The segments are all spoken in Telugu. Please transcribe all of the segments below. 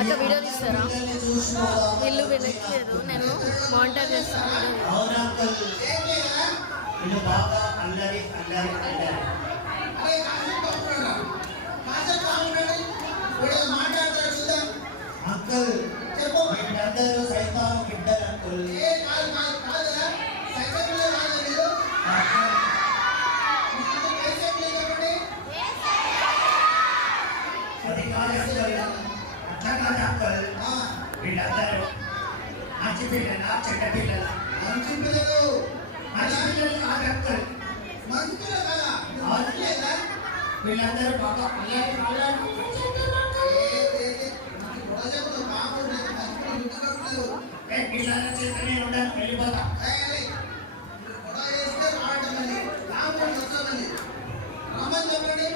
అక్క వీడియో తీస్తారా? వీళ్ళు వెళ్ళట్లేదు, నేను మానిటర్ చేస్తాను. వీళ్ళందరూ మంచి పిల్లల చెడ్డ పిల్లల మంచి పిల్లలు మంచి పిల్లలు కాదు అంకుల్, మంచి పిల్లలు కదా వీళ్ళందరూ బాగా పిల్లల చేతనే ఉండను వెళ్ళిపోతా రమ్మని చెప్పండి.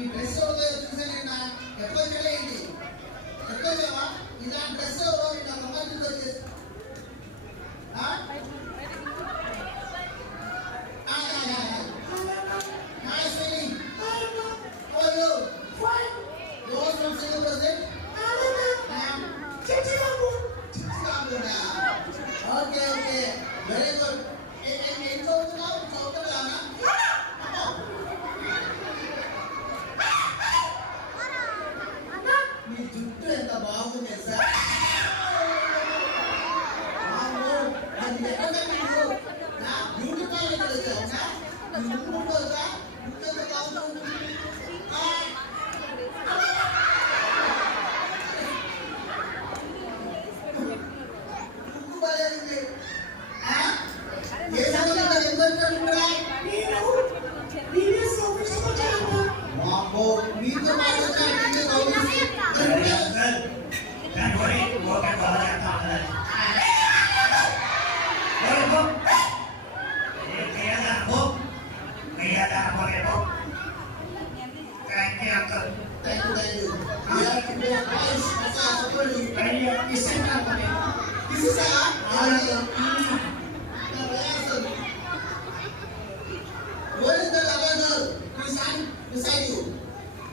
ఈ డ్రెస్ చూసాను ఎక్కడ వెళ్ళేయండి ఎక్కడ ఇలా డ్రెస్ ఇలా మొబైల్ వచ్చేసి ఓకే ఓకే వెరీ గుడ్. ఏం చదువుతున్నావు? చదువుతున్నావా? మీ జుట్టు ఎంత బాగుంది సార్. బ్యూటీ పార్లర్ వచ్చావునా?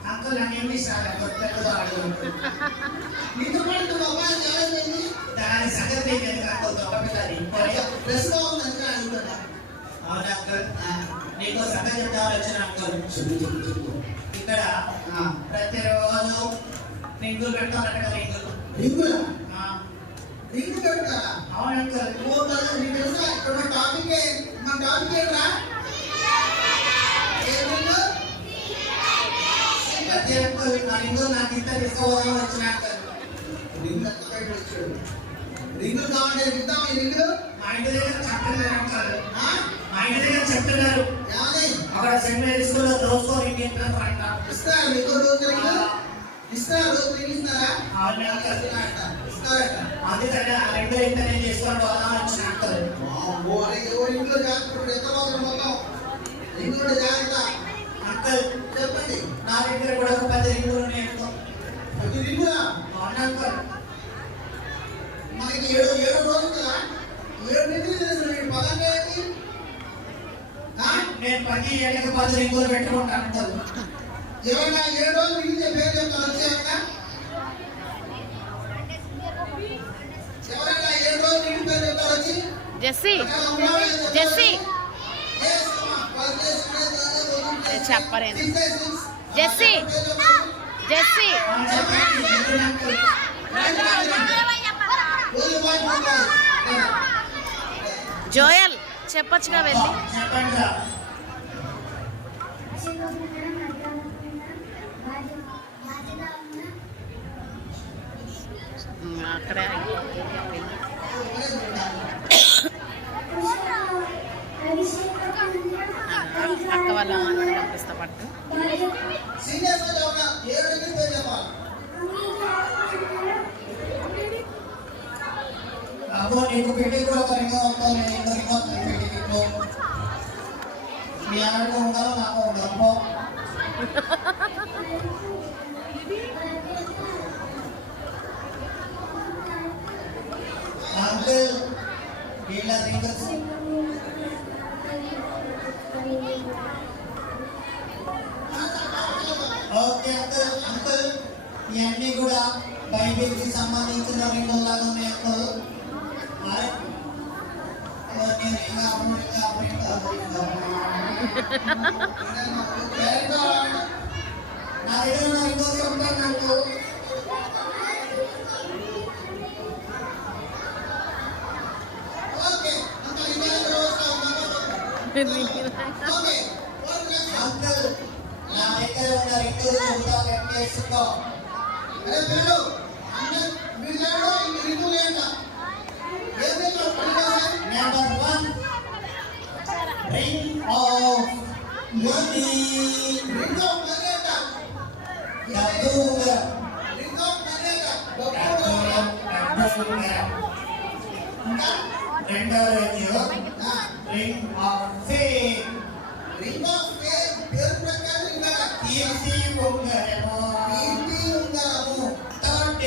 Uncle, ang yung isa na pagkakabalo. Dito pa rin tumawag, dahil sa gabi niya ako ito, kapitali. Presto ako nagkaano ba na? Oo, Uncle. Dito sa gabi daw na siya, Uncle. ఇక్కడ ప్రతిరోజు రింగులు పెడతాం అంటే రింగులు రింగులా రింగు పెడతా? అవును అంకుల్. నీకు తెలుసా ఇక్కడ మా టాపిక్ ఏంట్రా? ఏ రింగు? ప్రతి అంకుల్ నా రింగు నాకు ఇంత తీసుకోవాలని వచ్చిన అంకుల్. రింగు ఎంత బయట వచ్చాడు? రింగులు కావాలంటే ఇద్దాం. ఈ రింగులు మా ఇంటి దగ్గర చెప్తున్నారు అంకుల్. మా ఇంటి దగ్గర చెప్తున్నారు అక్కడ సెంట్ మేరీ స్కూల్లో రోజుకో రింగ్ ఇస్తారు. మీకు రోజు ఇస్తారు, రోజు రింగ్ ఇస్తారా? ఇస్తారట. అందుకని ఆ రెండు ఇంటర్ నేను చేసుకొని పోదామని వచ్చిన అంకుల్. ఇంట్లో జాగ్రత్త ఎంత బాగుంది మొత్తం రింగులు జాగ్రత్త. అంకుల్ చెప్పండి. నా దగ్గర కూడా ఒక 10 రింగులు ఉన్నాయి. 10 రింగులా? అవును అంకుల్. మనకి 7 రోజులు కదా, 7 రింగులు తెలుసు. పదంగా ఏంటి? నేను 10 ఏళ్ళకి 10 రింగులు పెట్టుకుంటాను అంకుల్. ఎవరైనా 7 రోజులు మిగిలితే పేరు చెప్తారు వచ్చేయన్నా? ఎవరైనా 7 రోజులు మిగిలిన పేరు చెప్తారు వచ్చి? జెస్సీ జెస్సీ చెప్పరేంటి? జెస్సీ జెస్సీ జోయల్ చెప్పొచ్చుగా వెళ్ళి. అక్కడే అక్క వాళ్ళ పంపిస్తా పట్టు. నీకు పెళ్లి కూడా సరిగ్గా వస్తాను. మీ ఆడకు ఉండాలో నాకు ఉండదు. అంకుల్ వీళ్ళ రింగర్స్ ఓకే అంకుల్ అంకుల్ ఇవన్నీ కూడా బైబిల్ కి సంబంధించిన రింగులు లాగా ఉన్నాయి అంకుల్ నా దగ్గర నా రింగోస్ ఉంటాయి నాకు ఓకే అంకుల్ నా దగ్గర ఉన్న రింగులు చూద్దాం లెక్క వేసుకో అరే పిల్లలు మీరు రింగులు ఏంటా Number 1, ring of money. Ring of money. Kaduga. Ring of money. Kaduga. Ring of faith. Ring of faith. Third,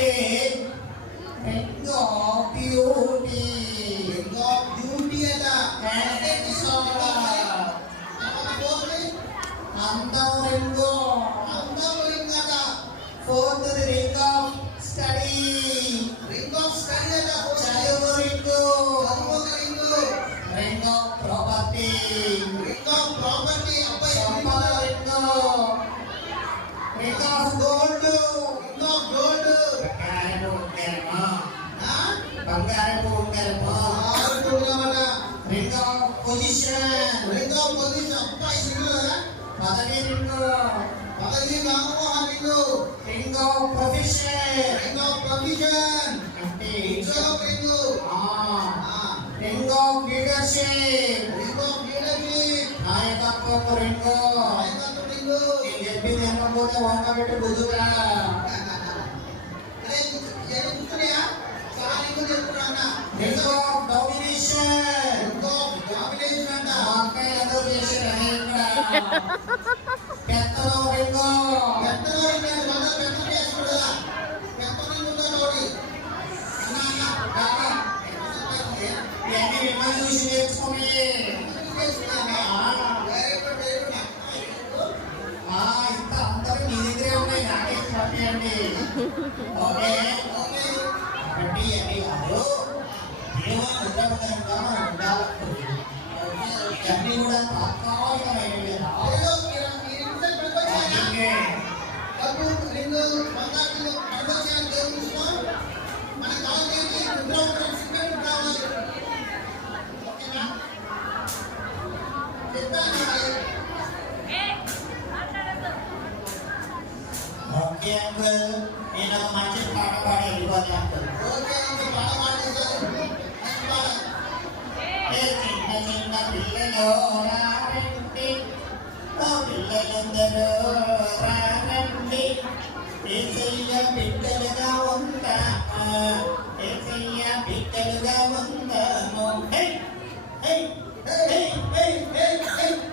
ring of beauty. Fourth, the ring of study. Ring of study. Ring of property. Ring of property. Ring of gold. Ring of gold. Ring of position. Ring of position. Padani ringu. Padani ringu. Ring of profession. Ring of profession. Ring of ringu. Ring of leadership. Ring of leadership. Nayakatva ringu. Nayakatva ringu. Ini jeppindi anakapothe vanka pettu buduga. Are ye guttuniya? Chaala ringu cheptunna. Ring of domination. Ring of domination anta. Makkai adu chesara ikkada. Pettalo ringu. Pettalo ringu mana pettu cheskuda. Pettalo ringu nodi. Anna baba. Yani ringu chusi nechukoni. ఇంత అందరూ మీ దగ్గరే ఉన్నాయి నాకే చెప్పండి ఓకే ఓకే కాబట్టి అది కాదు దేవుని ఉద్యోగంగా ఉండాలి అన్నీ కూడా తాత్కాలికమైనవి మన కాలేజీకి ఉద్యోగం సిగ్నల్ కావాలి ఓకేనా ఓకే అంకుల్ నేను ఒక మంచి పాట పాడి వెళ్ళిపోతాను అంకుల్ ఓకే అంకుల్ పాట పాడేశారు చిన్న చిన్న పిల్లలు రారండి ఓ పిల్లలందరూ రారండి ఏసయ్య బిడ్డలుగా ఉంటాము ఏసయ్య బిడ్డలుగా ఉంటాము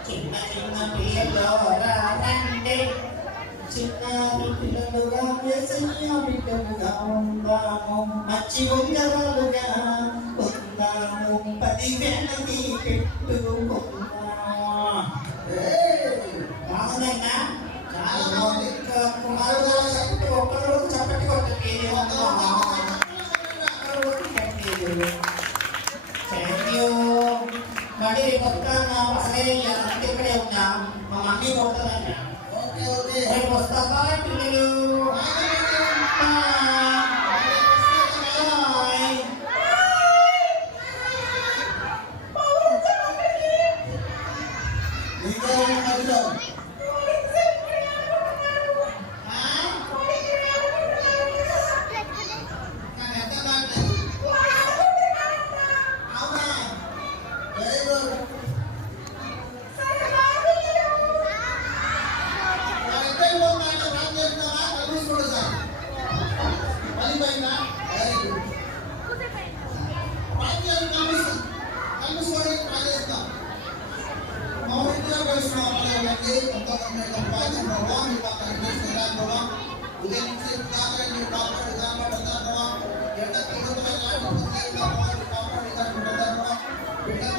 చిన్న చిన్న పిల్లలు రారండి చిన్నారి పిల్లలుగా ఏసయ్య బిడ్డలుగా ఉందాము మంచి ఉంగరాలుగా ఉందాము 10,000కి పెట్టుకుందాము బాగుందన్నా చాలా బాగుంది కుమారుగా చక్కటి ఒక్కరు చక్కటి కొట్టండి థ్యాంక్ యూ మళ్ళీ పక్కన అసలే ఇక్కడే ఉన్నా మా మమ్మీ కొడుతుందన్నా రేపు వస్తావా పిల్లలు ఒక